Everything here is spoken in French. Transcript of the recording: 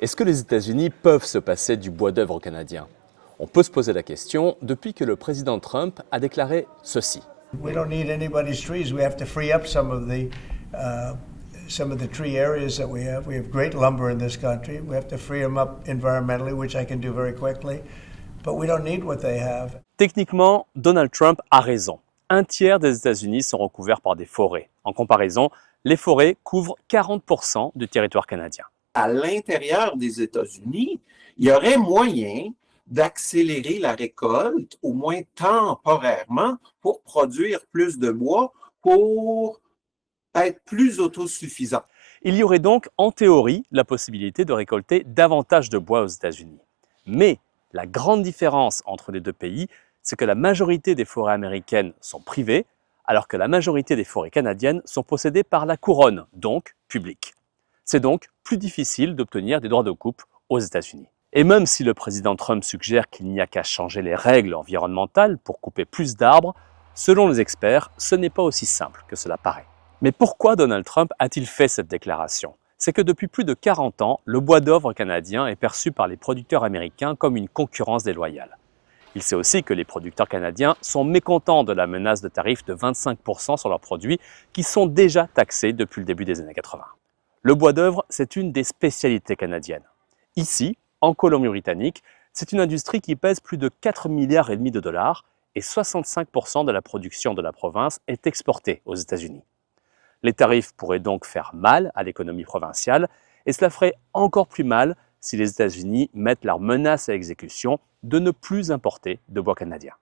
Est-ce que les États-Unis peuvent se passer du bois d'œuvre canadien? On peut se poser la question depuis que le président Trump a déclaré ceci. We don't need anybody's trees. We have to free up some of the tree areas that we have. We have great lumber in this country. We have to free them up environmentally, which I can do very quickly. But we don't need what they have. Techniquement, Donald Trump a raison. Un tiers des États-Unis sont recouverts par des forêts. En comparaison, les forêts couvrent 40% du territoire canadien. À l'intérieur des États-Unis, il y aurait moyen d'accélérer la récolte, au moins temporairement, pour produire plus de bois, pour être plus autosuffisant. Il y aurait donc, en théorie, la possibilité de récolter davantage de bois aux États-Unis. Mais la grande différence entre les deux pays, c'est que la majorité des forêts américaines sont privées, alors que la majorité des forêts canadiennes sont possédées par la couronne, donc publique. C'est donc plus difficile d'obtenir des droits de coupe aux États-Unis. Et même si le président Trump suggère qu'il n'y a qu'à changer les règles environnementales pour couper plus d'arbres, selon les experts, ce n'est pas aussi simple que cela paraît. Mais pourquoi Donald Trump a-t-il fait cette déclaration? C'est que depuis plus de 40 ans, le bois d'œuvre canadien est perçu par les producteurs américains comme une concurrence déloyale. Il sait aussi que les producteurs canadiens sont mécontents de la menace de tarifs de 25% sur leurs produits qui sont déjà taxés depuis le début des années 80. Le bois d'œuvre, c'est une des spécialités canadiennes. Ici, en Colombie-Britannique, c'est une industrie qui pèse plus de 4,5 milliards de dollars et 65% de la production de la province est exportée aux États-Unis. Les tarifs pourraient donc faire mal à l'économie provinciale et cela ferait encore plus mal si les États-Unis mettent leur menace à exécution de ne plus importer de bois canadien.